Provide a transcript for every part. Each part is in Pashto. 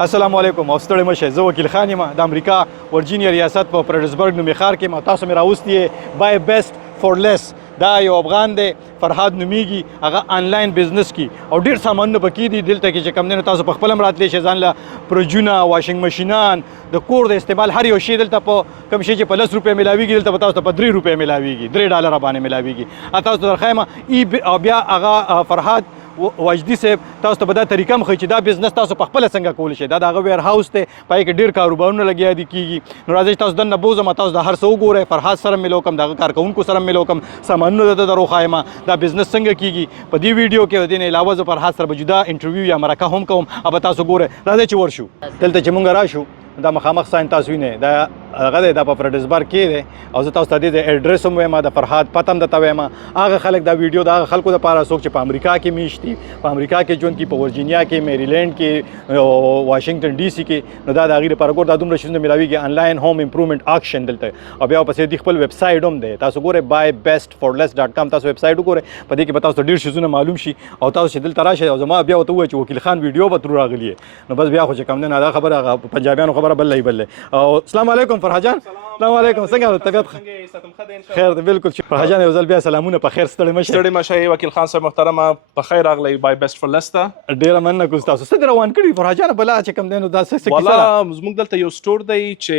السلام علیکم او ستړي مشه زه وکیل خان یم د امریکا ورجینیا ریاست په پریډزبرګ نومي ښار کې ما تاسو مې راوستي بای بیسټ فور لیس دا یو افغان دی فرهاد نومیږي هغه آنلاین بزنس کی او ډیر سامانونه پکې دي دلته کې چې کم دنه تاسو په خپل راتلی شي ځان له پروجونه واشنګ ماشینان د کور د استعمال هر یو شی دلته په کم شي چې په 10 روپے ملاويږي دلته تاسو په 3 روپے ملاويږي $3 باندې ملاويږي تاسو درخایمه ای بیا هغه فرهاد وجدي صاحب تاسو ته به دا طریقه مخې چې دا بزنس تاسو په خپله څنګه کولی شئ دا د هغه ویر هاوس دی پای کې ډېر کاروبارونه لګیا دي کېږي نو راځئ چې تاسو دننه بوځم تاسو د هر څه وګورئ فرهاد سره مې لوکم د هغه کارکوونکو سره مې لوکم سامانونه د ده روښایم دا بزنس څنګه کېږي په دې ویډیو کې د دې نه علاوه زه فرهاد سره به جدا انټرویو یا مرکه هم کوم به تاسو ګورئ راځئ چې ورشو دلته چې مونږ راشو دا مخامخ ساين تاسو وینئ دا هغه دی دا په پریډزبرګ کې دی او زه تاسو ته د ایډریس هم وایم د فرهاد پته هم درته وایم هغه خلک دا ویډیو د هغه خلکو دپاره څوک چې په امریکا کې مېشت دي په امریکا کې ژوند کوي په ورجینیا کې میریلینډ کې واشنګټن ډي سي کې نو دا د هغې لپاره ګور دا دومره شیزونه میلاویږي آنلاین ہوم امپروومنټ آکشن دلته او بیا ورپسې د خپل ویب سایټ هم دی تاسو ګورئ buybestforless.com تاسو ویب سایټ وګورئ په دې کې به تاسو ته ډېر شیزونه معلوم شي او تاسو چې دلته راشئ او زما بیا ورته ووایئ چې وکیل خان ویډیو به ترو راغلي نو بس بیا خو چې کم دی نو دا خبره هغه پنجابیانو خبره بل بل او السلام علیکم فرهاد جان السلام علیکم څنګه طبیعت خیر دی بالکل فرهاد جان یو ځل بیا سلامونه په خیر ستړي مشه وکیل خان صاحب محترمه په خیر راغلی بای بیسټ فور لیس ته ډېره مننه کوم تاسو څه روان کړي فرهاد جان بلا چې کم دی نو دا څه والا زموږ دلته یو سټور دی چې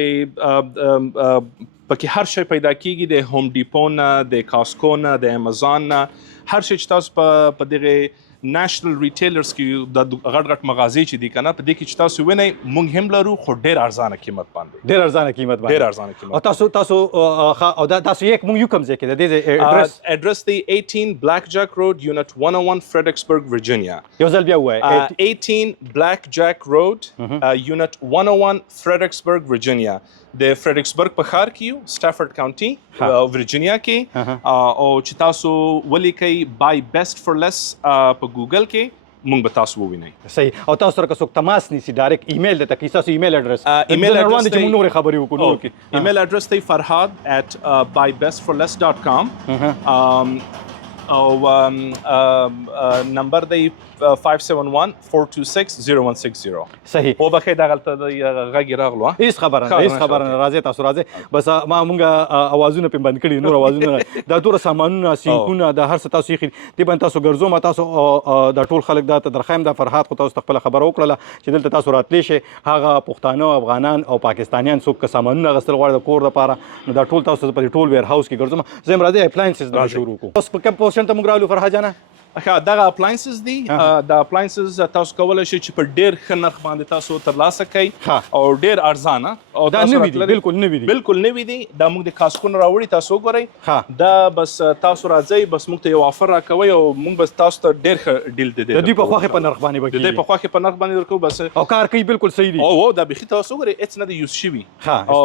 پکې هر شی پیدا کیږي د هوم ډیپو نه د کاسکو نه د امازون نه هر شی چې تاسو په دغه نېشنل ریټیلرز کې د غټ مغازې چې دي کنه په دې کې چې تاسو وینئ موږ هم لرو خو ډېر ارزانه قیمت باندې او تاسو او دا تاسو یک موږ یو کوم ځای کې د دې ایډرس دی 18 بلیک جاک روډ یونټ 101 فریډریکسبرګ ورجینیا یو ځل بیا وایي 18 بلیک جاک روډ یونټ 101 فریډریکسبرګ ورجینیا د فریډریکسبرګ په ښار کې یو سټافورډ کاونټي ورجینیا کې او چې تاسو ولیکئ بای بیسټ فور لیس په ګوګل کې مونږ به تاسو ووینئ صحیح او تاسو سره که څوک تماس نیسي ډایرکټ ایمیل درته کوي ستاسو ایمیل اډرس چې مونږ نورې خبرې وکړو ایمیل اډرس دی farhad@buybestforless.com او نمبر دی 571-426-0160 صحیح او بخیر دا غلطه غږی راغلو هیڅ خبره نه راځي تاسو راځي بس ما مونږه اوازونه په بند کړي نور اوازونه دا ټول سامانونه سینکونه د هر څه تاسو یې دی باندې تاسو ګرځو ما تاسو د ټول خلک دا درخایم د فرهاد خو تاسو خپل خبره وکړه چې دلته تاسو راتلی شي هغه پښتانه افغانان او پاکستانیان څوک سامانونه غسل غواړي د کور لپاره نو دا ټول تاسو په ټول ویر هاوس کې ګرځم زم راځي اپلاینسز دا شروع کوو اوس په کوم پوزیشن ته موږ رالو فرهاد جان دغه اپلاینسز دي د اپلاینسز تاسو کولی شئ چې په ډېر ښه نرخ باندې تاسو ترلاسه کړئ او ډېر ارزانه او دا نوي دي بالکل نوي دي دا موږ د کاسکونه راوړي تاسو وګورئ دا بس تاسو راځئ بس موږ ته یو آفر راکوئ او موږ بس تاسو ته ډېر ښه ډیل د دوی په خوښې په نرخ باندې د دوی په خوښې په نرخ باندې ورکوو بس او کار کوي بالکل صحیح دي او دا بیخي تاسو وګورئ هېڅ نه دی یوز شوي او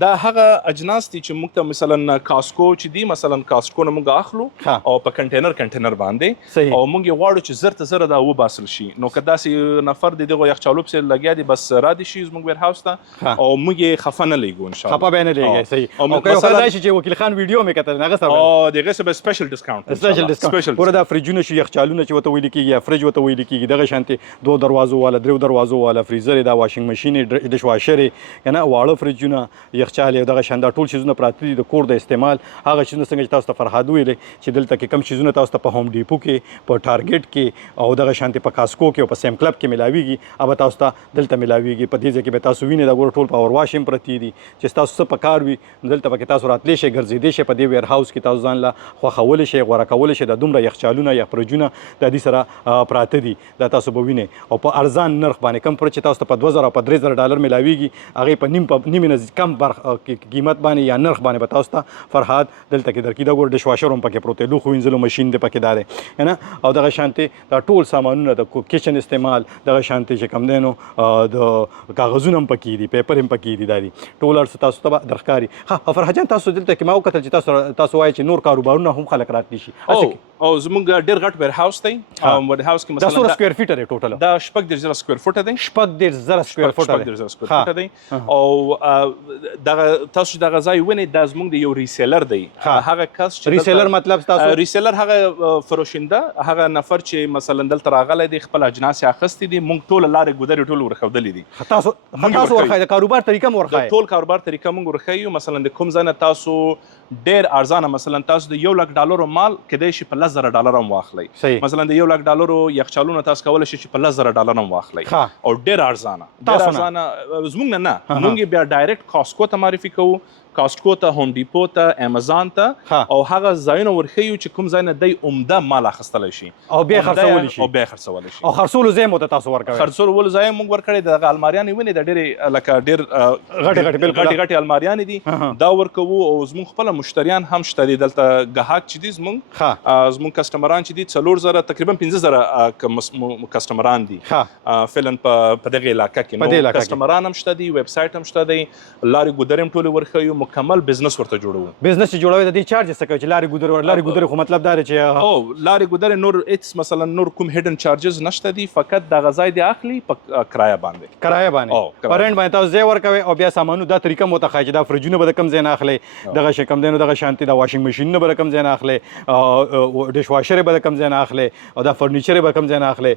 دا هغه اجناس دي چې موږ ته مثلا کاسکو چې دي مثلا کاسکو نه موږ اخلو او په کنټینر باندې او موږ یې غواړو چې زر ته زر دا وباسل شي نو که داسې نفر د دغو یخچالو پسې لګیا دي بس را دي شي زموږ ویر هاوس ته او موږ یې خفه نه لګو انشاءالله خفه به نه لګئ صحیح او که یو ښه دا شي چې وکیل خان ویډیو مې کتل هغه سره او دغه څه به سپیشل ډسکاونټ ګوره دا فریجونه چې یخچالونه چې ورته ویل کېږي یا فریج ورته ویل کېږي دغه شانتې 2 دروازو والا 3 دروازو والا فریزر دا واشنګ ماشین ډش واشر کنه واړه فریجونه یخچال دغه شان دا ټول شیزونه پراته دي د کور د استعمال هغه شیزونه څنګه چې تاسو ته فرهاد ویلې چې دلته کې کم شیزونه تاسو ته په هوم ډیپو کې په ټارګټ کې او دغه شانتې په کاسکو کې او په سیم کلب کې ملاویږي او تاسو ته دلته ملاویږي په دې ځای کې به تاسو وینئ دا ګوره ټول پاور واش هم پرتې دي چې تاسو څه په کار وي دلته پکې تاسو راتلی شئ ګرځېدی شئ په دې ویر هاوس کې تاسو ځان له خوښولی شئ غوره کولی شئ دا دومره یخچالونه یا فریجونه د دې سره پراته دي دا تاسو به وینئ او په ارزان نرخ باندې کم فرج چې تاسو ته په 2000 او په 3000 ډالر ملاویږي هغې په نیمې نه کم قیمت باندې یا نرخ باندې به تاسو ته فرهاد دلته کې درکړي دا ګوره ډش واشر هم پکې پروت دی لوښو وینځلو ماشین دی پکې دا دی نه او دغه شانتې دا ټول سامانونه د کچن استعمال دغه شانتې چې کم دی نو د کاغذونه هم پکې دي پیپر هم پکې دي دا دي ټول هر څه تاسو ته به درښکاري ها فرهاد جان تاسو دلته کې ما وکتل چې تاسو وایئ چې نور کاروبارونه هم خلک راتلی شي او زموږ ډېر غټ ویر هاوس دی ویر هاوس کې مثلا دا څومره سکویر فیټه دی ټوټل دا 14,000 سکویر فوټه دی 14,000 سکویر فوټه دی او دغه تاسو دغه ځای وینئ دا زموږ د یو ریسیلر دی هغه کس چې ریسیلر مطلب تاسو ریسیلر هغه فروشنده ورکړه هغه نفر چې مثلا دلته راغلی دی خپل اجناس یې اخیستي دي موږ ټوله لارې ګودرې ټول ورښودلي دي تاسو ورښایي د کاروبار طریقه مو ورښایي ټول کاروبار طریقه موږ ورښیو مثلا د کوم ځای نه تاسو ډېر ارزانه مثلا تاسو د $1,00,000 مال کیدای شي په $10,000 هم واخلئ مثلا د $1,00,000 یخچالونه تاسو کولی شئ چې په $10,000 هم واخلئ او ډېر ارزانه زموږ نه موږ بیا ډایرکټ کاسکو ته معرفي کوو کاسکو ته هوم ډیپو ته امازون ته او هغه ځایونه ورښیو چې کوم ځای نه دی عمده مال اخیستلی شي او بیا خرڅولی شي او خرڅولو ځای مو ته تاسو ورکوئ خرڅولو ځای موږ ورکړی د هغه الماریانې ونې د ډېرې لکه ډېر غټې الماریانې دي دا ورکوو او زموږ خپله مشتریان هم شته دي دلته ګاهک چې دي زموږ کسټمران چې دي 4,000 تقریبا 5,000 کسټمران دي فعلا په دغه علاقه کې کسټمران هم شته دي ویب سایټ هم شته دی لارې ګودرې هم ټولې ورښیو مکمل بزنس ورته جوړوو بزنس چې جوړوي د دې چارجز څه کوي چې لارې ګودرې خو مطلب دا دی چې لارې ګودرې نور هیڅ مثلا نور کوم هیډن چارجز نشته دي فقط دغه ځای دی اخلي په کرایه باندې په رینټ باندې تاسو ځای ورکوئ او بیا سامانو دا طریقه مو ته ښایي چې دا فریجونه به د کوم ځای نه اخلئ دغه شی کوم دی نو دغه شانتي دا واشنګ مشینونه به د کوم ځای نه اخلئ ډش واشرې به د کوم ځای نه اخلئ او دا فرنیچر به کوم ځای نه اخلئ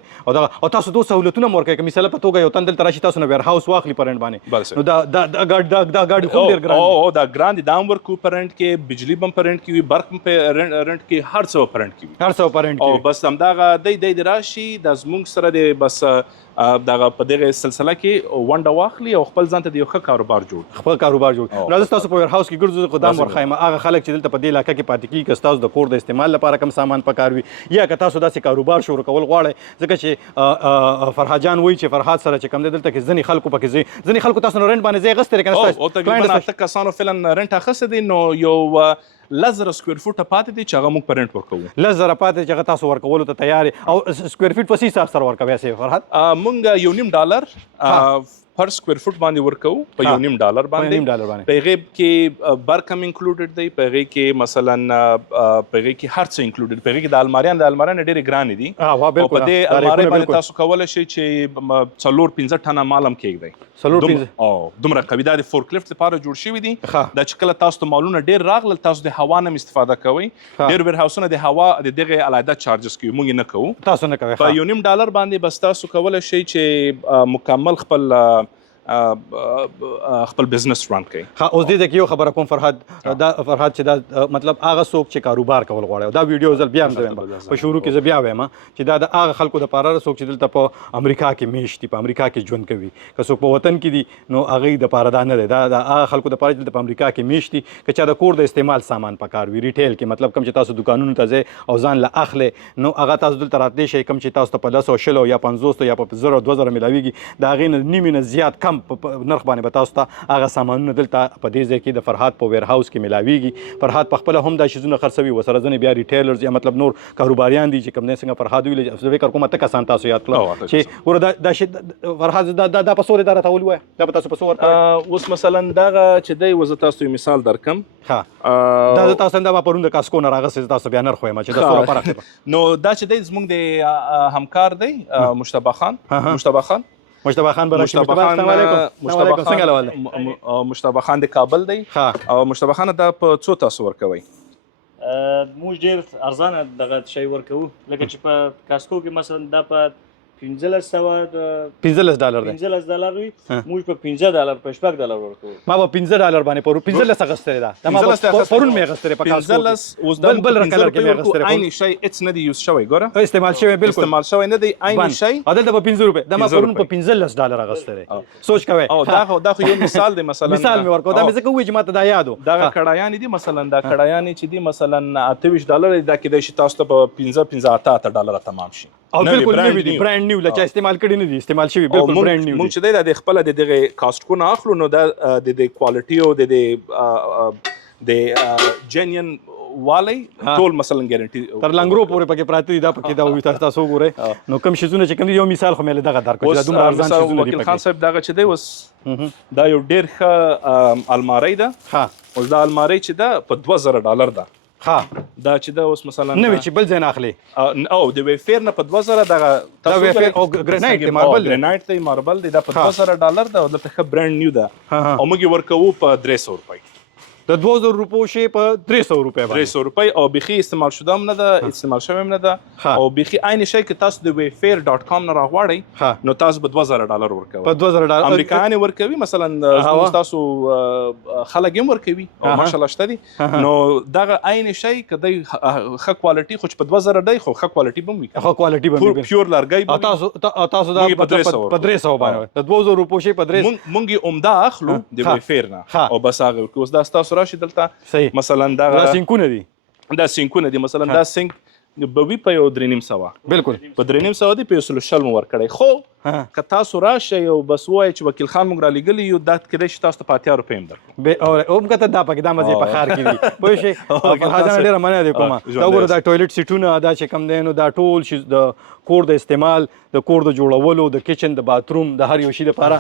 او تاسو دوه سهولتونه هم ورکوئ که مثال په توګه یو تن دلته راشي تاسو نه ویر هاوس واخلي په رینټ باندې نو دا ګاډي خو ډېر ګران دا ګران دي دا هم ورکو په رینټ کې بجلی به هم په رینټ کې وي برق هم په رینټ کې هر څه په رینټ کې وي او بس همدغه دی راشي دا زموږ سره دی بس دغه په دغه سلسله کې ونډه واخلي او خپل ځان ته د یو ښه کاروبار جوړ راځه تاسو په ویر هاوس کې ګرځو خو دا هم ورښایم هغه خلک چې دلته په دې علاقه کې پاتې کېږي که ستاسو د کور د استعمال لپاره کوم سامان پکار وي یا که تاسو داسې کاروبار شروع کول غواړئ ځکه چې فرهاد جان وایي چې فرهاد سره چې کوم دی دلته کې ځینې خلکو پکې ځینې خلکو تاسو نه رینټ باندې ځای اخیستی دی که نه او تقریبا اته کسانو فعلا رینټ اخیستی دی نو یو 10,000 سکویر فوټه پاتې دي چې هغه موږ په رینټ ورکوو 10,000 پاتې چې هغه تاسو ورکولو ته تیار او سکویر فیټ په څه حساب سره ورکوئ فرهاد موږ $1.5 پر سکویر فوټ باندې ورکوو په $1.5 باندې په هغې کې برق هم انکلوډډ دی په هغې کې مثلا په هغې کې هر څه انکلوډډ په هغې کې د الماریان ډېرې ګرانې دي او په دې المارۍ باندې تاسو کولی شئ چې 4-5 ټنه مال هم کېږدئ دومره قوي دا د فورکلیفټ لپاره جوړ شوي دي دا چې کله تاسو ته مالونه ډېر راغلل تاسو د هوا نه هم استفاده کوئ ډېر ویر هاوسونه د هوا د دغې علیحده چارجز کوي موږ یې نه کوو تاسو نه کوئ په $1.5 باندې بس تاسو کولی شئ چې مکمل خپل بزنس ران کوي اوس دې کې یو خبره کوم فرهاد چې دا مطلب هغه څوک چې کاروبار کول غواړي دا ویډیو ځل بیا هم زه په شروع کې زه بیا وایم چې دا د هغه خلکو دپاره څوک چې دلته په امریکا کې مېشت دي په امریکا کې ژوند کوي که څوک په وطن کې دي نو هغوی دپاره دا نه دی دا د هغه خلکو دپاره چې دلته په امریکا کې مېشت دي که چا د کور د استعمال سامان پکار وي ریټیل کې مطلب کوم چې تاسو دکانونو ته ځئ او ځان له اخلئ نو هغه تاسو دلته راتلی شئ کوم چې تاسو ته په 10 یا 50 یا په 1,000-2,000 ملاویږي د هغې نه نیمې نه زیات کم نرخ باندې به تاسو ته هغه سامانونه دلته په دې ځای کې د فرهاد په ویر هاوس کې ملاویږي فرهاد پخپله هم دا شیزونه خرڅوي ورسره ځینې بیا ریټیلرز یا مطلب نور کاروباریان دي چې کوم دی څنګه فرهاد ویلې زه فکر کوم اته کسان تاسو یاد کړل چې ګوره دا شی فرهاد دا په څو دی دا راته ووایه دا به تاسو په څو ورکوئ اوس مثلا دغه چې دی زه تاسو یو مثال درکم دا زه تاسو دا پرون د کاسکو نه راغستې تاسو بیا نرخ وایم چې دا څومره فرق دی نو دا چې دی زموږ د همکار دی مشتبه خان براشي السلام علیکم څنګه حال مشتبه خان د کابل دی او مشتبه خان دا په څو تاسو ورکوي موږ ډېر ارزانه دغه شی ورکوو لکه چې په کاسکو کې مثلا دا په $15 وي موږ په $15 په $6 ورکوو ما په $15 باندې پرو 15 اغستره دا ما پرون مې اغستره په کاسکو 15 اوس د بل کلر کې مې اغستره عین شی اټس نه دی یوز شوی ګوره استعمال شوی بالکل استعمال شوی نه دی عین شی عدالت په $15 دا ما پرون په $15 اغستره سوچ کوي او دا خو یو مثال دی مثلا مثال مې ورکو دا مې ځکه وایي چې ماته دا یادو دا کړایان دي مثلا دا کړایان چې دي مثلا $28 دا کې د شي تاسو ته په $15 تمام شي او بالکل نوی دی برانډ نیو لچا استعمال کړي نه دي استعمال شوی بالکل برانډ نیو مونږ چې د خپل دغه کاست کو نه اخلو نو د کوالټي او د جنین والی ټول مثلا ګارانټي تر لنګرو پورې پکې پراته دي دا پکې دا وي تاسو وګورئ نو کوم شیزونه چې کوم یو مثال خو مې دغه درکو چې دومره ارزان شیزونه دي وکیل خان صاحب دغه چې دی اوس دا یو ډېر ښه الماری ده اوس دا الماری چې ده په $2,000 ده دا چې دا اوس مثلا نوې چې بل ځای نه اخلي او د ویفیر نه په $2,000 دغه دا ویفیر او ګرینایټ دی ماربل دی ماربل دی دا په $2,000 ده او دلته ښه برانډ نیو ده او موږ یې ورکوو په $300 د 2000 روپو شی په 300 روپۍ باندې 300 روپۍ او بيخي استعمال شوده هم نه ده استعمال شوی هم نه ده او بيخي عین شی که تاسو د wayfair.com نه راغواړئ نو تاسو به $2000 ورکوي په $2000 امریکایان ورکوي مثلا تاسو خلک هم ورکوي او ماشاءالله شته دي نو دغه عین شی که دی ښه کوالټي خو په 2000 دی خو ښه کوالټي به وي ښه کوالټي به وي پیور لرګی به تاسو دا په 300 باندې د 2000 روپو شی په 300 مونږ یې عمده اخلو د ویفیر نه او بس هغه اوس دا تاسو راشي دلته مثلا دا سینکونه دي مثلا دا سینک به وي په 3,500 بالکل په 3,500 دی په 160 مو ورکړی خو که تاسو راشئ او بس وایئ چې وکیل خان موږ رالیږلي یو دا کیدای شي تاسو ته په 80 روپۍ هم درکړو هم که ته دا پکې دا مزې په ښار کې دي پوه شئ فرهادانه ډېره مننه دی کومه دا ګوره دا ټوایلټ سیټونه دا چې کوم دی نو دا ټول شي د کور د استعمال د کور د جوړولو د کچن د باتروم د هر یو شي لپاره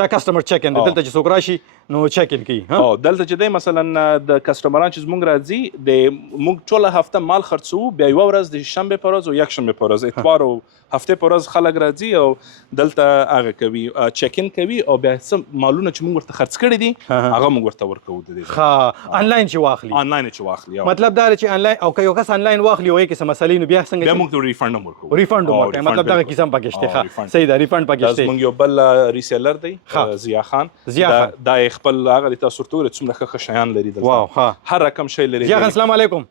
دا کسټمر چیک ان دلته چې څوک راشي نو چیک ان کوي دلته چې دی مثلا د کسټمران چې زموږ راځي د موږ ټوله هفته مال خرڅوو بیا یوه ورځ د شنبې په ورځ او یکشنبې په ورځ اتوار او هفته په ورځ خلک راځي او دلته هغه کوي چیک ان کوي او بیا څه مالونه چې موږ ورته خرڅ کړي دي هغه موږ ورته ورکوو د دې ښه انلاین چې واخلي مطلب دا چې انلاین او که یو کس انلاین واخلي او یې کې څه مسلې نو بیا څنګه بیا موږ ته ریفنډ هم ورکوو مطلب دغه کیسه هم پکې شته ښه صحیح ده ریفنډ پکې شته زموږ یو بل ریسیلر دی ضیا خان دا خپل هغه د تاسو ورته څومره ښه شیان لري دلته هر رقم شی لري ضیا خان السلام علیکم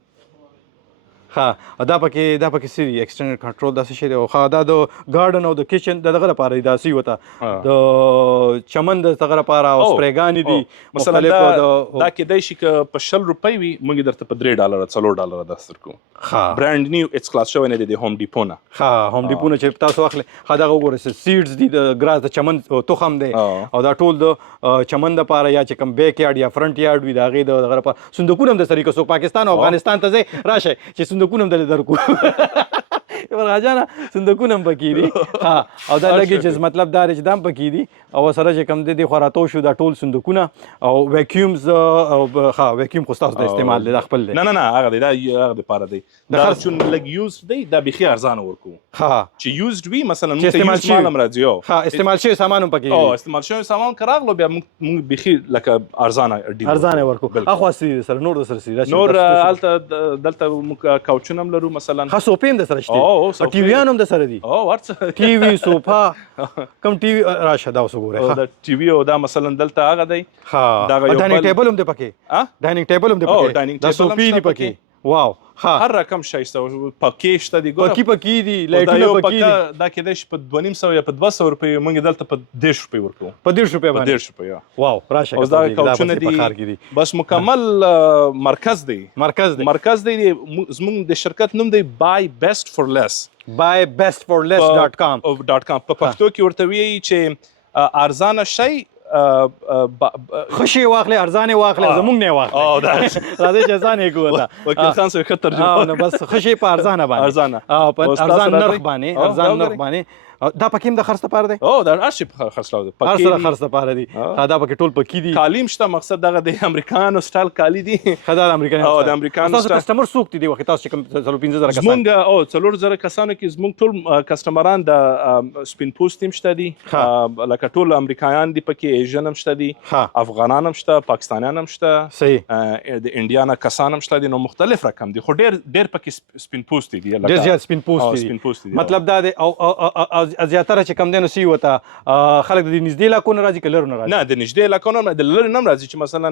ښه دا پکې څه دي ایکسټنډ کنټرول داسې شی دی او ښه دا د ګارډن او د کچن د دغه لپاره دا څه وته د چمن د دغه لپاره او سپریګانې دي مثلا دا کیدای شي که په 100 روپۍ وي موږ درته په $3 $4 درس درکو برانډ نیو اټس کلاس شوی نه دی د هوم ډیپو نه هوم ډیپو نه چې تاسو واخلئ ښه دغه وګورئ سیډز دي د ګراس د چمن تخم دی او دا ټول د چمن دپاره یا چې کوم بیک یارډ یا فرنټ یارډ وي د هغې د دغه لپاره صندوقونه هم د سره که څوک پاکستان او افغانستان ته ځئ راشئ چې صندوقونه هم دلې درکو فرهاد جانه صندوقونه هم پکې دي او دا لګیجز مطلب دا دی چې دا هم پکې دي او سره چې کوم دی دې خوا راتاو شو دا ټول صندوقونه او ویکیومز ویکیوم خو ستاسو د استعمال دی دا خپل دی نه هغه دی دا هغه دپاره دی دا چون لږ یوز دی دا بیخي ارزانه ورکوو چې یوزډ وي مثلا موږ ته یوز مال هم راځي استعمال شوی سامان هم پکې استعمال شوی سامان که راغلو بیا موږ بیخي لکه ارزانه ورکو اخوا څه سره نور د سره نور هلته دلته موږ کاوچونه هم لرو مثلا ښه صوفې هم د سره شته ټي ویان هم د سره دي ټي وي صوفا کوم ټي وي راشه دا اوس وګورئ دا ټي وي او دا مثلا دلته هغه دی ډایننګ ټیبل هم دی پکې ډایننګ ټیبل هم دی پکې دا صوفې دي پکې واو هر رقم شی شته پکې شته دي ګوره پکې دي لایټونه پکې دي دا کیدای شي په 2,500 یا په 200 روپۍ موږ دلته په 1.5 روپۍ ورکوو په 1.5 روپۍ باندې 1.5 روپۍ واو راشه اوس دا کوچونه دي بس مکمل مرکز دی زموږ د شرکت نوم دی buy best for less buybestforless.com په پښتو کې ورته وایي چې ارزانه شی خوشي واخلې ارزانه واخلې زمونږ نه واخلې راځي چې ځانې کوته وکیل خان سره خطر ترجمه نو بس خوشي په ارزانه باندې ارزان نرخ باندې دا پکې د خرڅ لپاره دی دا هر شي خرڅلاو دی هر څه خرڅ لپاره دی دا پکې ټول پکې دي کالیم شته مقصد دغه د امریکایانو سټایل کالی دي خدای د امریکایانو د امریکایانو تاسو کسٹمر څوک دي وخت تاسو کوم 15,000 کسان زمونږ او 4,000 کسانو کې زمونږ ټول کسٹمران د سپین پوسټ تیم شته دي لکه ټول امریکایان دي پکې ایژن هم شته دي افغانان هم شته پاکستانیان هم شته صحیح د انډیا نه کسان هم شته دي نو مختلف رقم دي خو ډېر پکې سپین پوسټ دي ډېر زیات سپین پوسټ دي مطلب دا دی او زیاتره چې کم دی نو سی وته خلک د نږدې علاقو نه راځي که لرو نه راځي نه د نږدې علاقو نه د لرې نه هم راځي چې مثلا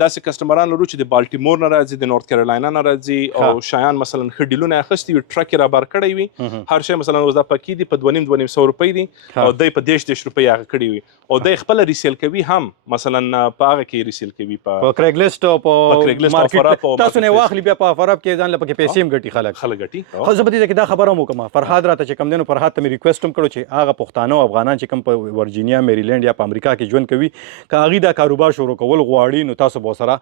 داسې کسټمران لرو چې د بالټیمور نه راځي د نورت کیرولینا نه راځي او شیان مثلا ښه ډیلونه یې اخیستي وي ټرک یې رابار کړی وي هر شی مثلا اوس دا پکې دي په 2,500 روپۍ دي او دی په 10 روپۍ هغه کړي وي او دی خپله ریسیل کوي هم مثلا په هغه کې ریسیل کوي په کریګلیسټ او په مارکیټ تاسو نه واخلي بیا په فراب کې ځان لپاره پیسې هم ګټي خلک ګټي خو زه به دې کې دا خبره هم وکړم فرهاد راته چې کم دی نو فرهاد ته مې ریکویسټ هم کړو چې هغه پښتانه او افغانان چې کوم په ورجینیا میریلینډ یا په امریکا کې ژوند کوي که هغوی دا کاروبار شروع کول غواړي نو تاسو به ورسره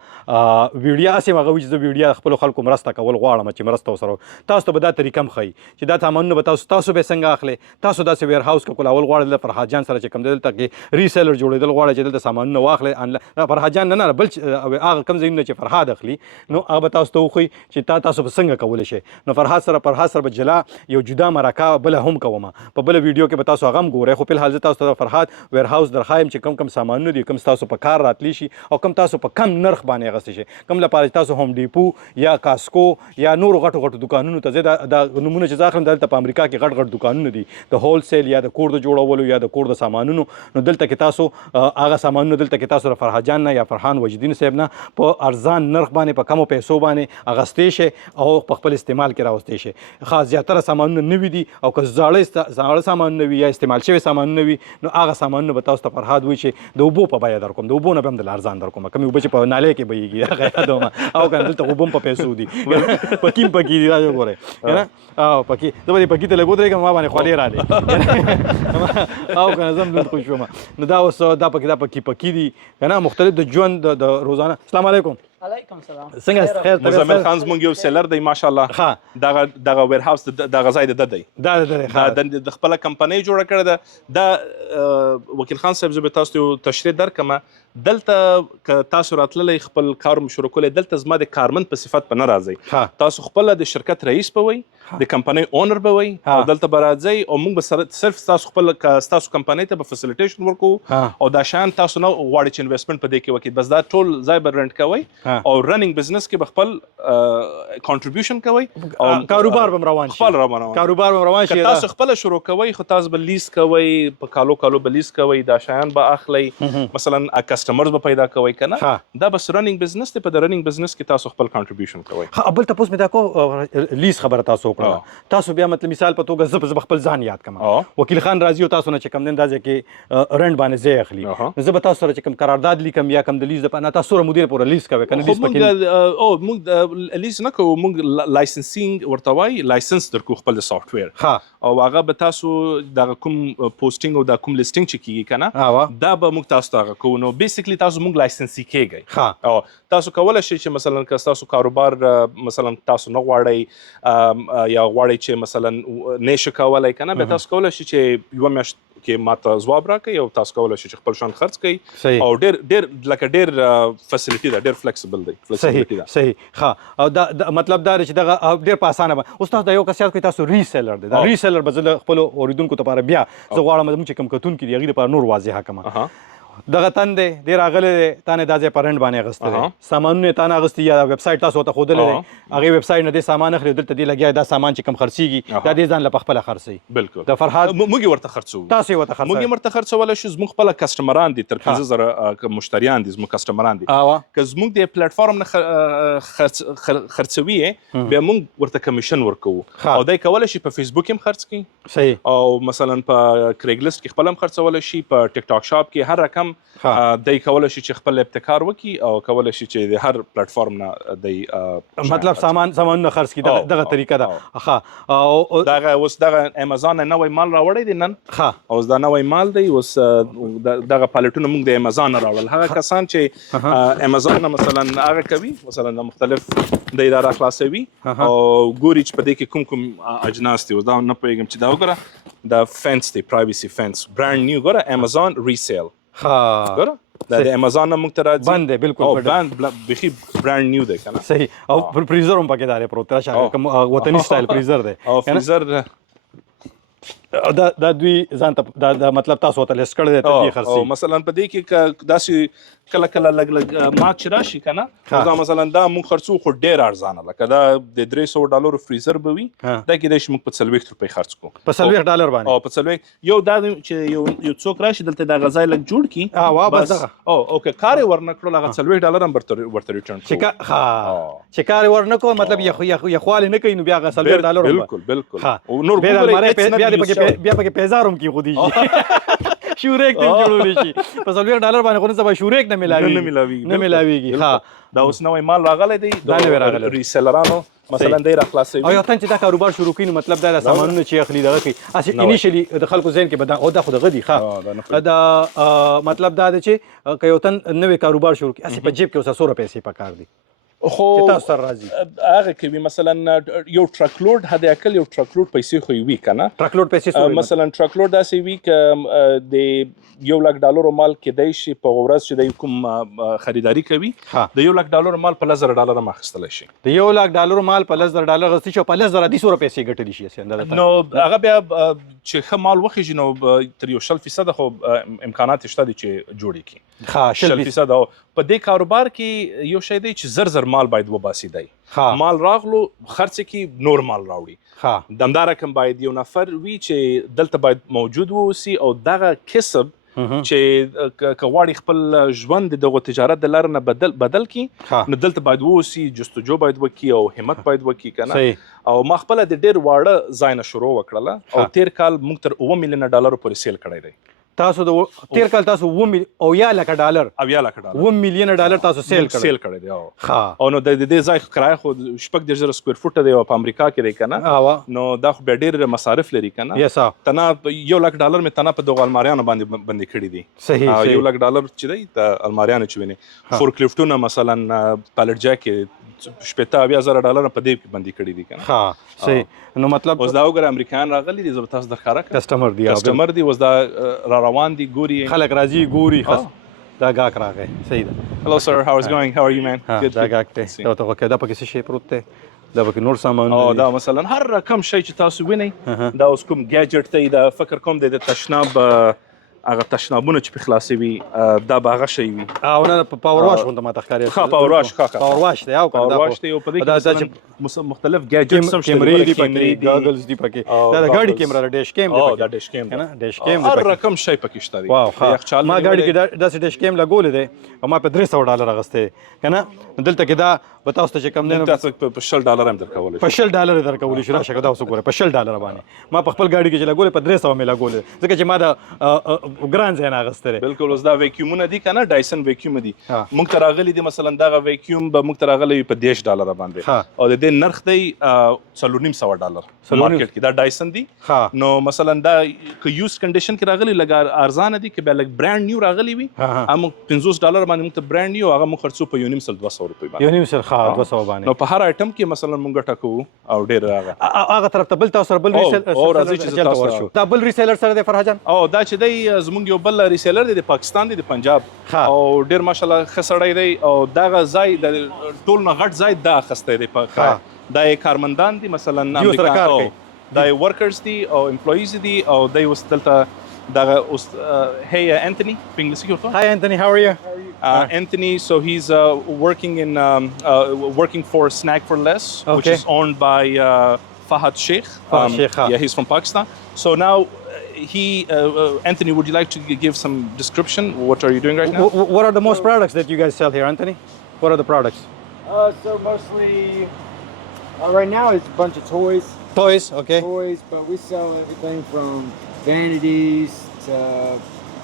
ویډیا هسې هغه وي چې زه ویډیا خپلو خلکو مرسته کول غواړم چې مرسته ورسره تاسو ته به دا طریقه هم ښایي چې دا سامانونه به تاسو به څنګه اخلئ تاسو داسې ویر هاوس کې کولول غواړئ دلته فرهاد جان سره چې کوم دی دلته کې ریسیلر جوړېدل غواړئ چې دلته سامانونه واخلئ فرهاد جان نه بل هغه کوم ځایونه چې فرهاد اخلي نو هغه به تاسو ته وښایي چې تاسو به څنګه کولی شئ نو فرهاد سره به جلا یو جدا مرکه بله هم کومه په بل ویډیو کې به تاسو هغه هم ګورئ. خو فلحال زه تاسو ته فرهاد ویرهاوس درښایم چې کم سامانونه دي کم تاسو په کار راتلی شي او کم تاسو په کم نرخ باندې اخیستی شي. کم لپاره تاسو هوم ډیپو یا کاسکو یا نورو غټو دکانونو ته زه دا نمونه چې زه اخلم دلته په امریکا کې غټ دکانونه دي د هولسیل یا د کور د جوړولو یا د کور د سامانونو. نو دلته کې تاسو هغه سامانونه دلته کې تاسو د فرهاد جان نه یا فرهان وجدي صاحب نه په ارزان نرخ باندې په کمو پیسو باندې اغستی شي او په خپل استعمال کې راوستی شي. خاص زیاتره سامانونه نوي دي او که زاړه سامانونه وي یا استعمال شوي سامانونه وي نو هغه سامانونه به تاسو ته فرهاد وایي چې د اوبو په بیه درکوم، د اوبو نه به هم د ارزان درکوم. کومې اوبه چې په نالۍ کې بهیږي هغه یادومه او که دلته اوبه هم په پیسو دي پکې پکې دي. دا ګورئ که نه او پکې زه به دې پکې ته لږ ودرېږم ما باندې خولې راځي او که نه زه هم لوند خوش شوم. نو دا اوس دا پکې دي که نه مختلف د ژوند د روزانه. السلام علیکم. علیکم سلام. څنګه خیر مزمل خان زموږ یو سیلر دی ماشاءالله. دغه ویر هاوس دغه ځای د دی د خپله کمپنۍ جوړه کړې ده. دا وکیل خان صاحب زه به تاسو ته تشریح درکړم. دلته که تاسو راتللی خپل کار شروع کولی دلته زما د کارمند په صفت به نه راځئ. تاسو خپله د شرکت رئیس به وئ، د کمپنۍ اونر به وئ او دلته به راځئ او موږ به صرف ستاسو خپل ستاسو کمپنۍ ته به فسیلیټیشن ورکوو او دا شیان تاسو نه غواړئ چې انویسټمنټ په دې کې وکړئ. بس دا ټول ځای به رنټ کوئ او رننګ بزنس کې به خپل کنټریبیوشن کوئ او کاروبار به روان شي. خپل کاروبار به روان شي. تاسو خپل شروع کوئ خو تاسو به لیز کوئ، په کالو به لیز کوئ، دا شیان به اخلئ، مثلا کسټمرز به پیدا کوئ که نه. دا بس رننګ بزنس دی. په د رننګ بزنس کې تاسو خپل کنټریبیوشن کوئ. بل تاسو مې دا کو لیز خبره تاسو وکړه. تاسو بیا مطلب مثال په توګه زه خپل ځان یاد کړم. وکیل خان راځي او تاسو نه چې کوم دین دا ځکه رنټ باندې ځای اخلي. زه به تاسو سره چې کوم قرارداد لیکم یا کوم د لیز د تاسو سره مدیر پورې لیز کوي کنه. لیز پکې موږ لیز نه کوو، موږ لایسنسینګ ورته وایي، لایسنس درکو خپل سافټ ویر او هغه به تاسو دغه کوم پوسټینګ او د کوم لیسټینګ چې کیږي کنه دا به موږ تاسو ته هغه کوو. نو بیسیکلی تاسو موږ لایسنسي کیږئ او تاسو کولی شئ چې مثلا که تاسو کاروبار مثلا تاسو نه غواړئ یا غواړئ چې مثلا نشو کولی کنه بیا تاسو کولی شئ چې یوه میاشت کې ماته ځواب راکړئ او تاسو کولی شئ چې خپل شان خرڅ کړئ او ډېر فیسیلیټي ده، ډېر فلیکسیبل دی. صحیح ښه. او دا مطلب دا دی چې دغه ډېر په اسانه به اوس تاسو دا یو کس یاد کړئ تاسو ریسیلر دی. دا ریسیلر به زه خپلو اورېدونکو لپاره بیا زه غواړم زموږ چې کوم کتونکي دي هغوی لپاره نور واضحه کړم. دغه تن دی دی راغلی دی تا نه دا ځای په رنټ باندې اخیستی دی، سامانونه یې تا نه اخیستي یا ویب سایټ تاسو ورته ښودلی دی، هغې ویب سایټ نه دی سامان اخلي دلته دی لګیا دا سامان چې کوم خرڅېږي دا دی ځان له پخپله خرڅوي. بلکل د فرهاد موږ یې ورته خرڅوو، تاسو یې ورته خرڅوئ. موږ یې ورته خرڅولی شو. زموږ خپله کسټمران دي تر 15,000 مشتریان دي زموږ کسټمران دي. که زموږ د پلیټفارم نه خرڅوي بیا موږ ورته کمیشن ورکوو او دی کولی شي په فیسبوک هم خرڅ کړي. صحیح. او مثلا په کریګ لیسټ کې خپل هم خرڅولی شي، په ټیک ټاک شاپ کې هر رقم دی کولی شي چې خپل ابتکار وکړي او کولی شي چې د هر پلیټفارم نه دی مطلب سامانونه خرڅ کړي. دغه طریقه ده. ښه. او دغه اوس دغه امیزان نه نوی مال راوړی دی نن. ښه. اوس دا نوی مال دی. اوس دغه پالیټونه موږ د امیزان نه راوړل. هغه کسان چې امیزان نه مثلا هغه کوي مثلا د مختلف دی دا راخلاصوي او ګوري چې په دې کې کوم اجناس دي. اوس دا نه پوهېږم چې دا وګوره دا فینس دی، پرایویسي فینس برانډ نیو. ګوره امیزان ریسیل. ګوره دا د امیزان نه موږ ته راځي. بند دی بالکل. بند بیخي برانډ نیو دی که نه. صحیح. او فریزر هم پکې دا دی پروت راشه کوم وطني سټایل فریزر دی. او فریزر دا دوی ځان ته دا مطلب تاسو ورته لیست کړی دی ته دې خرڅوي. او مثلا په دې کې که داسې کله کله لږ مات چې راشي که نه دا مثلا دا موږ خرڅو خو ډېر ارزانه لکه دا د $300 فریزر به وي دا کېدای شي موږ په 40 روپۍ خرڅ کړو. په $40 باندې. او په 40 یو دا چې یو څوک راشي دلته دا غذای لږ جوړ کړي بس دغه او که کار یې ورنه کړو هغه $40 هم ورته ریټرن کړو. چې کار یې ورنه کړو مطلب یخوالې نه کوي نو بیا هغه $40 بالکل. او نور بیا پکې پیزار هم کېښودي شورېک ته هم جوړولی شي. په $40 باندې خو نه سبا شورېک نه میلاویږي. ښه. دا اوس نوی مال راغلی دی د ریسیلرانو مثلا دی راخلاصوي. او یو تن چې دا کاروبار شروع کوي نو مطلب دا سامانونه چې اخلي دغه کوي هسې انیشلي د خلکو ذهن کې به دا خو دغه دي. ښه. دا مطلب دا دی چې که یو تن نوی کاروبار شروع کړي هسې په جیب کې اوس 100 پیسې پکار دي. خو چې تاسو سره راځي هغه کوي مثلا یو ټرک لوډ حد اقل یو ټرک لوډ پیسې خو وي کنه ټرک لوډ پیسې څومره مثلا ټرک لوډ داسې وي ک د $1,00,000 مال کېدای شي په ورځ چې د کوم خریداري کوي د $1,00,000 مال په $10,000 ماخستلی شي د $1,00,000 مال په $10,000 غوښتي شي او په $10,000 دې څومره پیسې ګټلی شي نو هغه بیا چې ښه مال وخیږي نو تر یو 100% خو امکانات شته دي چې جوړ کړي 100% او په دې کاروبار کې یو شی دی چې زر مال باید وباسي دی مال راغلو خرڅ کې نور مال راوړي دمدار رقم باید یو نفر وي چې دلته باید موجود ووسی او دغه کسب چې کواړي خپل ژوند دغه تجارت د لارې نه بدل کی نو دلته باید ووسی جستجو باید وکي او همت باید وکي کنه او ما خپل د ډیر واړه ځای نه شروع وکړله او تیر کال موږ تر $1 مليون پورې سیل کړی دی تاسو د تیر کال تاسو $1 مليون تاسو سیل کړی دی او نو د دې ځای کرایه خو 6,000 سکوير فوټ دی او په امریکا کې دی کنه نو دا خو ډېر مصارف لري کنه تنا $1,00,000 مې تنا په دغه الماریانو باندې بندي کړی دي صحیح $1,00,000 چې دی د الماریانو چې ویني فورک لفټونه مثلا پالټ جاک $70,000 په دې کې بندي کړی دي کنه صحیح نو مطلب اوس دا وګوره امریکایان راغلي دي زه به تاسو درښکاره کړم کسټمر دي اوس دا را روان دي ګوري خلک راځي ګوري دا ګاک راغی صحیح ده Hello sir, how is going? How are you man? Good. دا ګاک ته دا ته وکړه دا پکې څه شی پروت دی دا پکې نور سامان دا مثلا هر رقم شی چې تاسو وینئ دا اوس کوم ګیجټ دی دا فکر کوم دی د تشناب هغه تشنابونه چې په خلاصوي دا به هغه شی وي او نه په پاور واش غونډه ماته ښکاري پاور واش دی او پاور واش دی او په دې کې مختلف ګیجټس هم کیمرې دي پکې ګاګلز دي پکې دا د ګاډي کیمرا ډیش کیم دی دا ډیش کیم نه ډیش کیم هر رقم شی پکې شته دی واو ما ګاډي کې دا ډیش کیم لګول دی او ما په $300 غسته کنه دلته کې دا به تاسو ته چې کم دی تاسو په $10 هم درکول په $10 درکول شي راشه دا اوس ګوره په $10 باندې ما په خپل ګاډي کې چې لګول په 300 مې لګول ځکه چې ما دا ګران ځای نه غسته بالکل اوس دا ویکیومونه دي کنه ډایسن ویکیوم دي موږ ته راغلي دي مثلا دا ویکیوم به موږ ته راغلي په $10 باندې او د دې نرخ دی $450 مارکیټ کې دا ډایسن دي نو مثلا دا که یوز کنډیشن کې راغلي لګ ارزانه دي که به لګ برانډ نیو راغلي وي هم $50 باندې موږ ته برانډ نیو هغه موږ خرڅو په $200 باندې 200 باندې نو په هر آیټم کې مثلا موږ ټکو او ډېر هغه طرف ته بل تاسو سره بل ریسیلر دا بل ریسیلر سره دی فرهاد جان او دا چې دی زموږ یو بل ریسیلر دی د پاکستان دی د پنجاب او ډېر ماشاءالله ښه سړی دی او دغه ځای د ټول نه غټ ځای دا اخیستی دی په دا یې کارمندان دي مثلا امریکا دا یې ورکرز دي او امپلویز دي او دی اوس دلته دغه اوس hey Anthony په انګلیسي کې ورته Hi Anthony, how are you? Anthony, so he's working for Snack for Less, which is owned by Fahad Sheikh. Yeah, he's from Pakistan. So now Anthony, would you like to give some description? What are you doing right now? What are the most products that you guys sell here, Anthony? What are the products? So mostly right now it's a bunch of toys. Toys, okay. Toys, but we sell everything from vanities to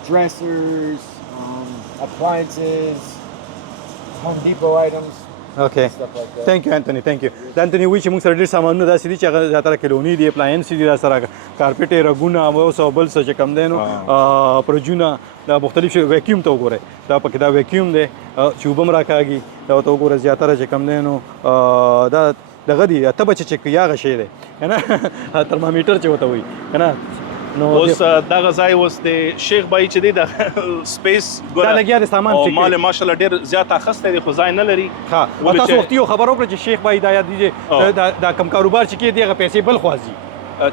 dressers, appliances, Home Depot items. Okay. Stuff like that. Thank you Anthony, thank you. دا انتوني وی چې موږ سره ډېر سامانونه داسې دي چې هغه زیاتره کلونی دي اپلاینس دي دا سره کارپټ رګونه او څه بل څه چې کم دی نو پرجونه دا مختلف شي ویکیوم ته وګورئ دا پکې دا ویکیوم دی چې اوبه هم راکاږي دا ته وګوره زیاتره چې کم دی نو دا دغه دی ته به چې یاغه شی دی که نه ترمامیټر چې ورته وایي که نه اوس دغه ځای اوس د شیخ بای چې دی د سپیس دا لګیا د سامان او مال ماشاءالله ډېر زیات اخیستی دی خو ځای نه لري ښه او تاسو وختي یو خبر وکړه چې شیخ بای دا یاد دیجې دا کم کاروبار چې کې دی هغه پیسې بل خوا ځي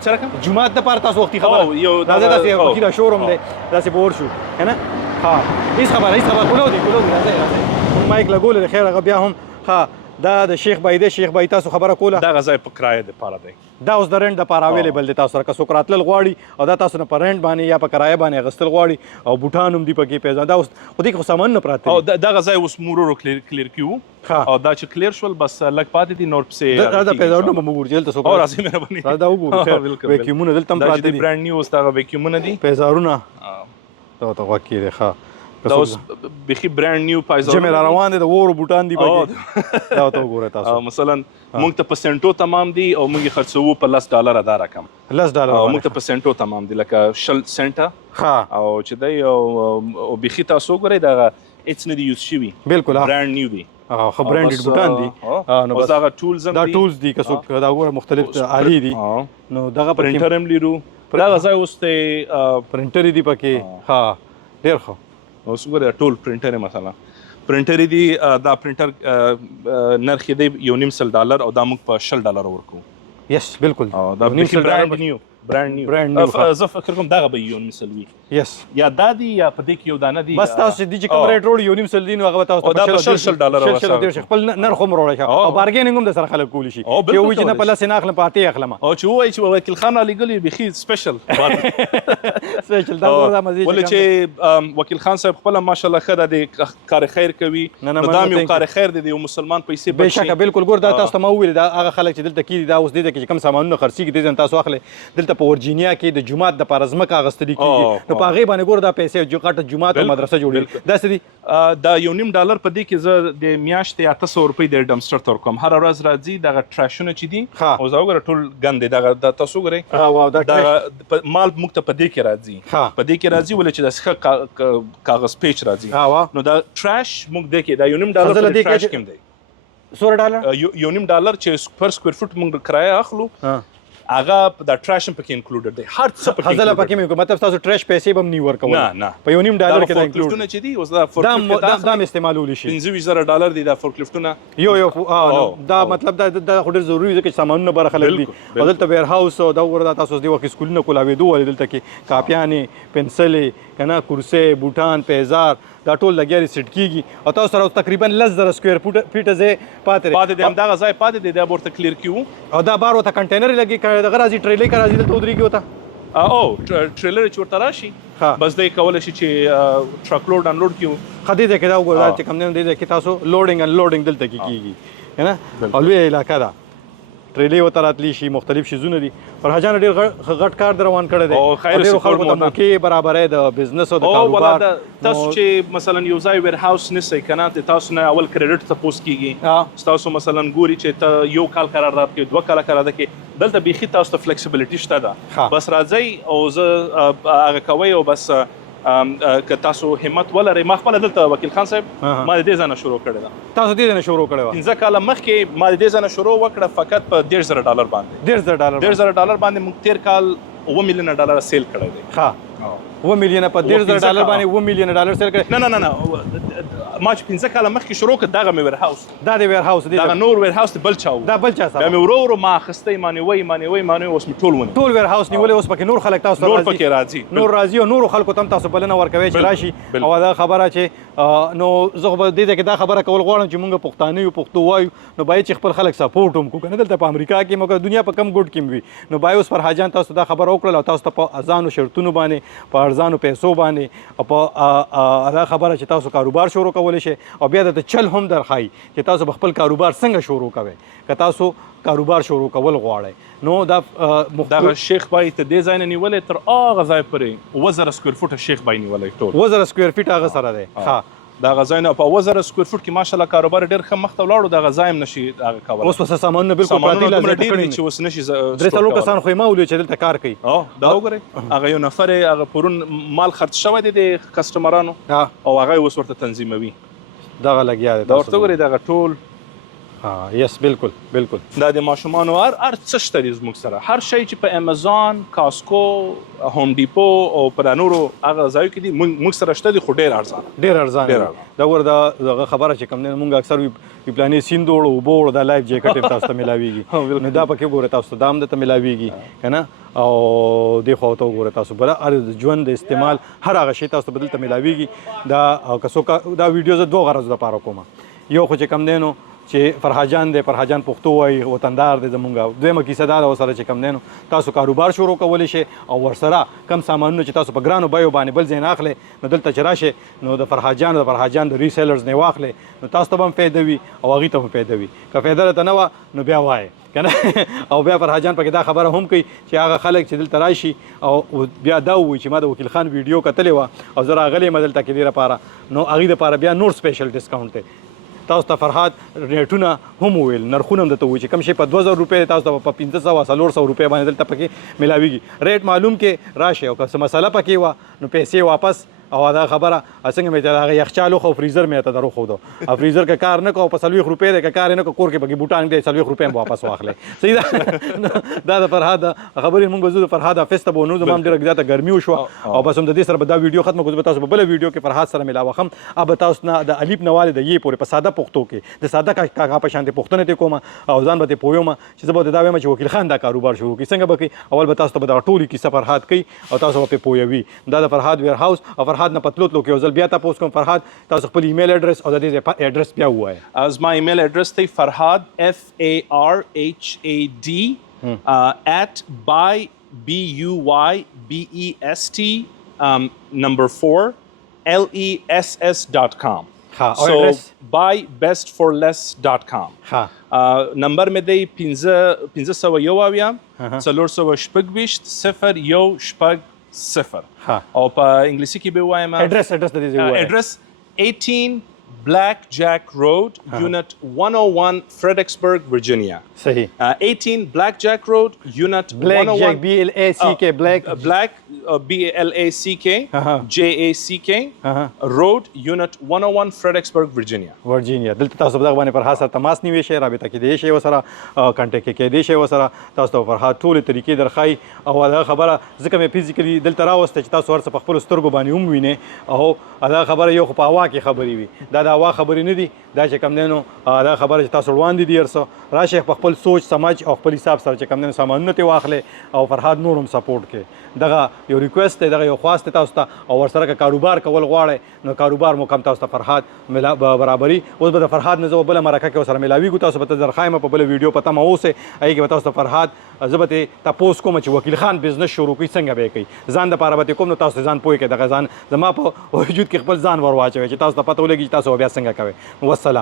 څه رقم جومات دپاره تاسو وختي خبره راځئ داسې وکیله شوروم دی داسې به ورشو که نه ښه هېڅ خبره کولو دی راځئ مایک لګولی دی خیر هغه بیا هم ښه دا د شیخ بای دی شیخ بای تاسو خبره کوله دغه ځای په کرایه دپاره دی دا اوس د رنټ دپاره اویلیبل دی تاسو سره که څوک راتلل غواړي او دا تاسو نه په رنټ باندې یا په کرایه باندې اخیستل غواړي او بوټان هم دي پکې پیزان دا اوس خو دې کې خو سامانونه پراته او دغه ځای اوس مرورو کلیر کیو او دا چې کلیر شول بس لږ پاتې دي نور پسې دا پیزارونه به موږ ورځي دلته څوک راځي مهرباني دا وګورو ویکیومونه دلته هم پراته دي برانډ نیو اوس دغه ویکیومونه دي پیزارونه دا ته وکیل ښه دا اوس بخي برانډ نیو پایزار چې مې روان دي د وورو بوټان دي پکې دا ته وګورئ تاسو مثلا موږ ته په سنټو تمام دي او موږ خرڅوو په $10 دا رقم $10 موږ ته په سنټو تمام دي لکه 10 سنټه او چې دی او بخي تاسو وګورئ دا هیڅ نه دی یوز شوي بالکل برانډ نیو دی خو برانډډ بوټان دي نو بس هغه ټولز هم دا ټولز دي که څوک دا وګوره مختلف آلي دي نو دغه پرنټر هم لرو دا غځای اوس ته پرنټر دي پکې ها ډېر ښه اوس ګوره ټول پرنټر مثلا پرنټر دي دا پرنټر نرخ دی $1.5 او دا موږ په $10 ورکو یس بالکل دا برانډ نیو زه فکر کوم دغه به $1.5 وي یس یا دا دي یا په دې کې یو دانه دي بس تاسو چې کوم ریټ وروړي $1.5 دي نو هغه تاسو دا په $10 خپل نرخ هم وروړی ښه او بارګینګ هم د سره خلک کولی شي چې وایي چې نه په لاس نه اخلم پاتې اخلم او چې وایي چې وکیل خان علي ګلی بخي سپیشل سپیشل دا ورته مزه ولې چې وکیل خان صاحب خپل ماشاءالله خدای دې کار خیر کوي دا یو کار خیر دی یو مسلمان پیسې به شک بالکل ګور دا تاسو ته ویل دا هغه خلک چې دلته کې دا اوس دې کې کم سامانونه خرڅي کې دې تاسو اخلي دلته په ورجینیا کې د جمعات د پارزمکه اغستل کیږي نو په هغه باندې ګور دا پیسې جو غټه جمعات او مدرسه جوړي دا څه دي دا $1.5 په دې کې زه د میاشتې $800 د ډمسټر تور کوم هر ورځ راځي دغه ټراشونه چې دي او زه وګوره ټول ګندې دغه تاسو ګورئ واو دا مال موږ ته په دې کې راځي په دې کې راځي ولې چې د ښه کاغذ پیچ راځي نو دا ټراش موږ دې کې دا $1.5 په ټراش کې دی $1.5 چې پر سکوير فوټ موږ کرایه اخلو هغه د ټراش په کې انکلوډډ دی هر څه په کې هزله پکې مې مطلب تاسو ټراش پیسې به نه ورکول نه په $1.5 کې دا انکلوډ چې دی اوس دا فورکلیفټ دا استعمالول شي $25,000 دی دا فورکلیفټونه یو دا مطلب دا ډېر ضروری دی چې سامانونه بر خلک دي بدلته ویر هاوس او دا ورته تاسو دی وکي سکولونه کولاوي دوه دلته کې کاپیانې پنسلې کنه کرسي بوټان پیزار دا ټول لګیاري سیټ کیږي او تاسو سره تقریبا 10,000 سکوير فیټ ځای پاتې دی هم دا ځای پاتې دی دا ورته کلیر کیو او دا بار وته کنټینر لګي د غرازي ټریلې کرازي دلته ودرېږي وته او ټریلر چې ورته راشي بس دی کولای شي چې ټرک لوډ انلوډ کیو خدای دې کې دا وګورئ چې کوم نه دی چې تاسو لوډینګ ان لوډینګ دلته کیږي کنه او لوی علاقه ده ټریلې وته راتلی شي مختلف شیزونه دي فرهاد ډېر غټ کار روان کړی دی او خیر خلکو ته موقع برابرې د بزنس او د کاروبار تاسو چې مثلا یو ځای ویر هاوس نسئ کنه تاسو نه اول کریډټ تاسو کیږي تاسو مثلا ګوري چې ته یو کال قرارداد کې 2 کال قرارداد کې دلته بيخي تاسو ته فلیکسیبিলিټی شته ده بس راځي او زه هغه کوي او بس که تاسو همت ولرئ ما خپل دلته وکیل خان صاحب ما دې ځنه شروع کړی دا تاسو دې ځنه شروع کړی و 15 کال مخکې ما دې ځنه شروع وکړه فقط په $1,000 باندې $1,000 باندې موږ 13 کال $1 مليون سیل کړی دی ها $1 مليون په $1,000 باندې $1 مليون سیل کړی نه ما چې 15 کال مخکې شروع کړ دغه مې ویر هاوس دا د ویر هاوس دی دا نور ویر هاوس بل چاو دا بل چا سره مې ورو ما خسته مانوي اوس مې ټول ویر هاوس نیولې اوس پکې نور خلک تاسو نور پکې راځي او نور خلکو تم تاسو بلنه ورکوي چې راشي او دا خبره چې نو زه به دې کې دا خبره کول غواړم چې موږ پښتانه یو پښتو وایو نو باید چې خپل خلک سپورټ هم کو کنه دلته په امریکا کې موږ دنیا په کم ګډ کې وي نو باید اوس فرهاد تاسو دا خبره وکړه او تاسو ته په ازانو شرطونو باندې په ارزانو پیسو باندې او په دا خبره چې تاسو کاروبار شروع کولای شئ او بیا د چل هم درخای چې تاسو خپل کاروبار څنګه شروع کوئ که تاسو کاروبار شروع کول غواړئ نو دا شیخ بای ته دې ځای نه نیولې تر هغه ځای پورې 1000 سکوير فوټ شیخ بای نیولې ټول 1000 سکوير فیټ هغه سره دی ها دا غزای نه په 1000 سکوير فوټ کې ماشاءالله کاروبار ډېر ښه مخ ته ولاړو دا غزایم نشي هغه کول اوس په سامانونه بالکل پراتی لازم ډېر چې اوس نشي درې څلور کسان خو ما ولې چې دلته کار کوي دا وګورئ هغه یو نفر هغه پرون مال خرڅ شوی دی د کسټمرانو او هغه اوس ورته تنظیموي دغه لګیا دی دا ورته وګورئ دغه ټول یس بالکل دا د ماشومانو هر څه شته دي زموږ سره هر شی چې په امازون کاسکو هوم ډیپو او په نورو هغه ځایو کې دي موږ سره شته دي خو ډېر ارزان دا ور دا خبره چې کوم نه موږ اکثر وی پلانې سیندوړ او بوړ د لایف جیکټ تاسو ته ملاويږي نو دا پکې ګوره تاسو دام ته ملاويږي کنه او دی خو ته ګوره تاسو بل ار ژوند د استعمال هر هغه شی تاسو بدل ته ملاويږي دا کسو دا ویډیو زه دوه غرض لپاره کوم یو خو چې کم دینو چې فرهاد پښتو وای وطندار دی زمونږ دویمه کیسه دا سره چې کم دینو تاسو کاروبار شروع کولی شئ او ورسره کم سامانونه چې تاسو په ګرانو بیو باندې بل ځای نه اخلئ نو دلته چې راشئ نو د فرهاد د ریسیلرز نه واخلئ نو تاسو ته هم فایده وي او هغوی ته هم فایده وي که فایده راته نه وه نو بیا وایې کنه او بیا فرهاد پکې دا خبره هم کوي چې هغه خلک چې دلته راشي او بیا دا ووایي چې ما د وکیل خان ویډیو کتلې وه او زه راغلی یم دلته کې دې لپاره نو هغوی دپاره بیا نور سپیشل ډسکاونټ دی تاسو ته فرهاد ریټونه هم وویل نرخونه هم درته ووایي چې کوم شی په 2000 روپۍ تاسو ته په 1500 روپۍ باندې دلته پکې ملاویږي ریټ معلوم کې راشئ او که څه مسله پکې وه نو پیسې واپس او دا خبره څنګه مې ته هغه یخچال خو فریزر مې ته درو خو دو فریزر کا کار نه کو په 40 روپے د کار نه کو کور کې بګي بوټان دې 40 روپے واپس واخلې صحیح ده دا فرهاد خبرې مونږ زو فرهاد افس ته بونو زمام ډېر زیاته ګرمي وشو او بس هم د دې سره به دا ویډیو ختمه کوم تاسو په بل ویډیو کې فرهاد سره ملاوه خم اب تاسو نه د الیف نواله د یې پورې په ساده پښتو کې د ساده کاغه په شان دي پښتنه ته کوم او ځان به پویوم چې زه به دا وایم چې وکیل خان دا کاروبار شروع کی څنګه به کی اول به تاسو ته د ټولي کې فرهاد کوي او تاسو په پویوي دا د فرهاد ویر هاوس او فرهاد نه پتلوت لو کې ځل بیا تاسو کوم فرهاد تاسو خپل ایمیل ایډریس او د دې ایډریس بیا وایي از ما ایمیل ایډریس ته فرهاد FARHAD at BUYBEST4LESS.com. So buybestforless.com. نمبر مې دی 1501 416 او په انګلیسي کې به وایم ایډریس د دې ایډریس 18 Blackjack Road, Unit 101, Fredericksburg, Virginia. صحیح 18 Blackjack Road, Unit 101. BLACK Black BLACK JACK Road, Unit 101, Fredericksburg, Virginia. دلته تاسو په دغه باندې فرهاد سره تماس نیوي شي رابطه کې دی شي وسره کانټیکټ کې دی شي وسره تاسو ته فرهاد ټول طریقې درخای او دا خبره ځکه مې فزیکلی دلته راوسته چې تاسو ورسره په خپل سترګو باندې هم وینئ او دا خبره یو په هوا کې خبرې وي دا هوا خبرې نه دي دا چې کم دینو دا خبره چې تاسو وړاندې دي ارسو راشه په خپل سوچ سمج او خپل حساب سره چې کم دینو سامانونه ته واخلې او فرهاد نورم سپورټ کې دغه یو ریکوست دی دغه یو خواست تاسو ته او ورسره کاروبار کول غواړئ نو کاروبار مو کم تاسو ته فرهاد برابرۍ اوس به د فرهاد نه زه بل مرکه کې سره ملاویږو تاسو به درخوایم په بل ویډیو پته مو اوسه هغه کې تاسو ته فرهاد زبته تاسو کوم چې وکیل خان بزنس شروع کوي څنګه به کوي ځان د پاره به کوم نو تاسو ځان پوي کې دغه ځان زما په وجود کې خپل ځان ور واچوي چې تاسو ته پته ولګي چې تاسو بیا څنګه کوي والسلام